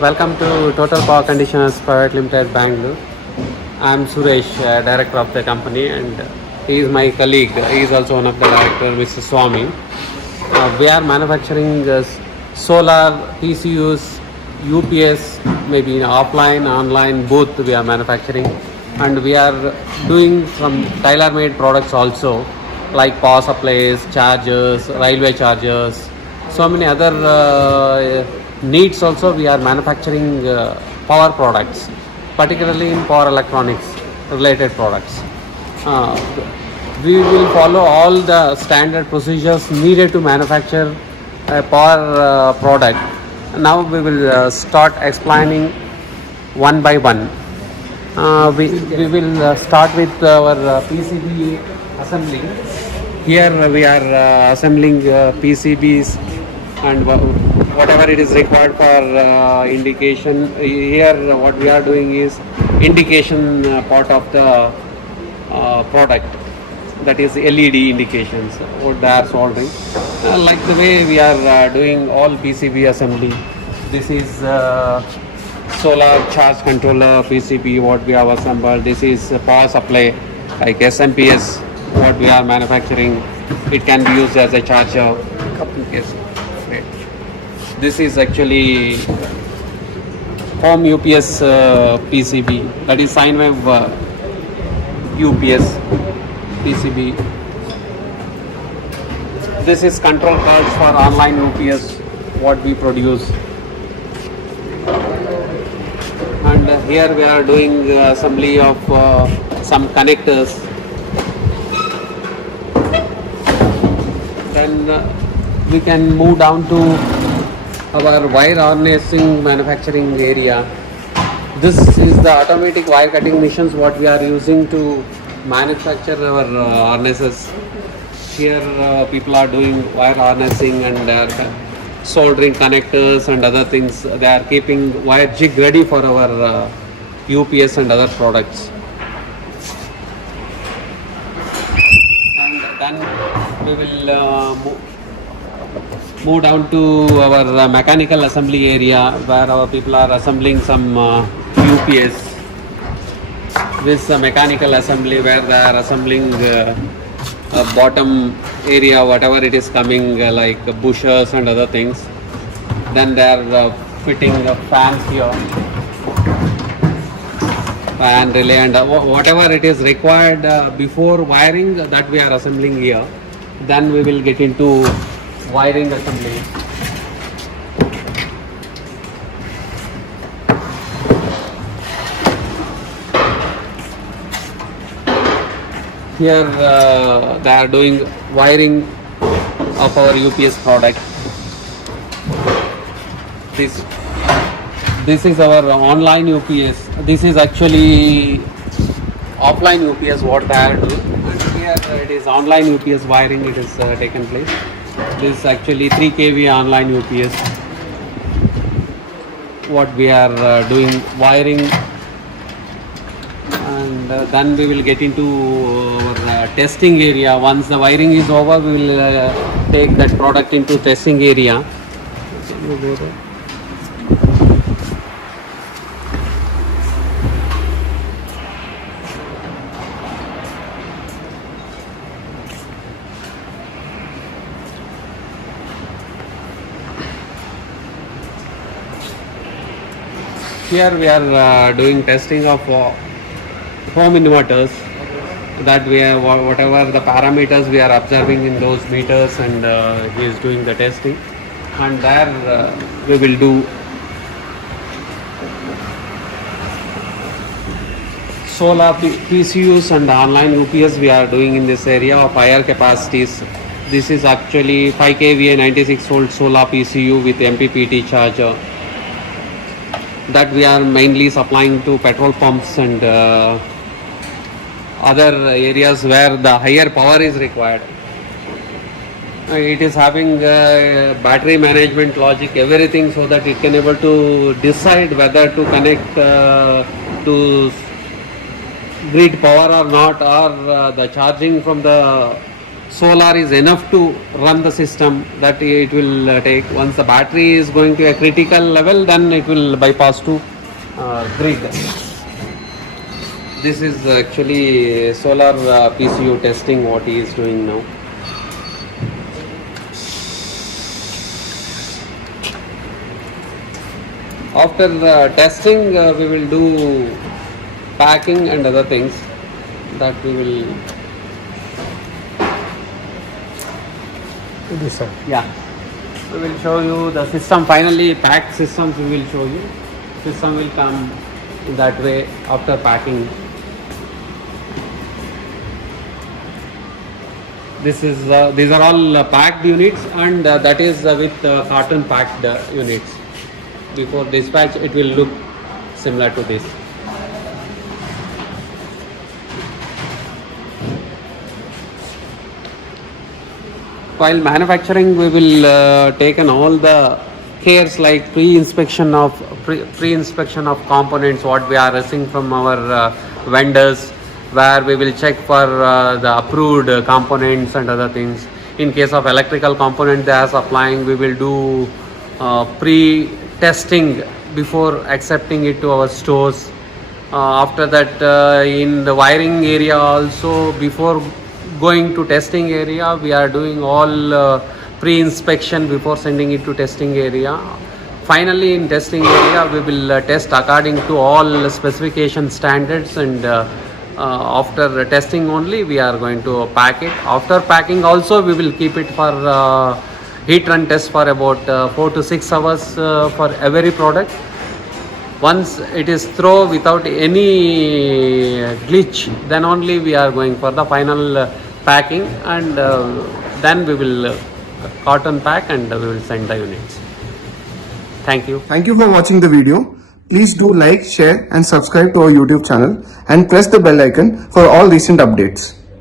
Welcome to Total Power Conditioners Private Limited, Bangalore. I am Suresh, director of the company, and he is my colleague. He is also one of the director, Mr. Swami. We are manufacturing solar PCUs, UPS, maybe offline, online, both we are manufacturing, and we are doing some tailor-made products also, like power supplies, chargers, railway chargers, so many other needs. Also we are manufacturing power products, particularly in power electronics related products. uh, we will follow all the standard procedures needed to manufacture a power product. Now we will start explaining one by one. We will start with our PCB assembly. Here we are assembling PCBs and whatever it is required for indication. Here what we are doing is indication part of the product, that is LED indications what they are soldering. Like the way we are doing all PCB assembly. This is solar charge controller PCB what we have assembled. This is power supply like SMPS what we are manufacturing. It can be used as a charger. Yes. This is actually home UPS PCB, that is sine wave UPS PCB. This is control cards for online UPS what we produce. And here we are doing assembly of some connectors. Then we can move down to our wire harnessing manufacturing area. This is the automatic wire cutting machines what we are using to manufacture our harnesses. Here people are doing wire harnessing and soldering connectors and other things. They are keeping wire jig ready for our UPS and other products. And then we will move down to our mechanical assembly area where our people are assembling some UPS. This mechanical assembly where they are assembling bottom area, whatever it is coming, like bushers and other things. Then they are fitting fans here, fan relay and whatever it is required before wiring, that we are assembling here. Then we will get into wiring assembly. Here they are doing wiring of our UPS product. This is our online UPS. This is actually offline UPS what they are doing. And here it is online UPS wiring. It is taken place. This is actually 3 kV online UPS what we are doing wiring. And then we will get into our testing area. Once the wiring is over, we will take that product into testing area. Here we are doing testing of home inverters, that we have whatever the parameters we are observing in those meters, and he is doing the testing. And there we will do solar PCUs and online UPS we are doing in this area of higher capacities. This is actually 5 kVA 96 volt solar PCU with MPPT charger that we are mainly supplying to petrol pumps and other areas where the higher power is required. It is having battery management logic, everything, so that it can able to decide whether to connect to grid power or not, or the charging from the solar is enough to run the system that it will take. Once the battery is going to a critical level, then it will bypass to grid. This is actually solar PCU testing what he is doing now. After testing, we will do packing and other things that we will. Yeah, we will show you the system. Finally, packed systems we will show you. System will come in that way after packing. This is these are all packed units, and that is with carton packed units. Before dispatch, it will look similar to this. While manufacturing, we will take in all the cares like pre-inspection of components what we are receiving from our vendors, where we will check for the approved components and other things. In case of electrical component they are supplying, we will do pre-testing before accepting it to our stores. After that, in the wiring area also, before going to testing area, we are doing all pre-inspection before sending it to testing area. Finally, in testing area, we will test according to all specification standards, and after testing only we are going to pack it. After packing also, we will keep it for heat run test for about 4 to 6 hours for every product. Once it is through without any glitch, then only we are going for the final packing, and then we will carton pack and we will send the units. Thank you. Thank you for watching the video. Please do like, share and subscribe to our YouTube channel and press the bell icon for all recent updates.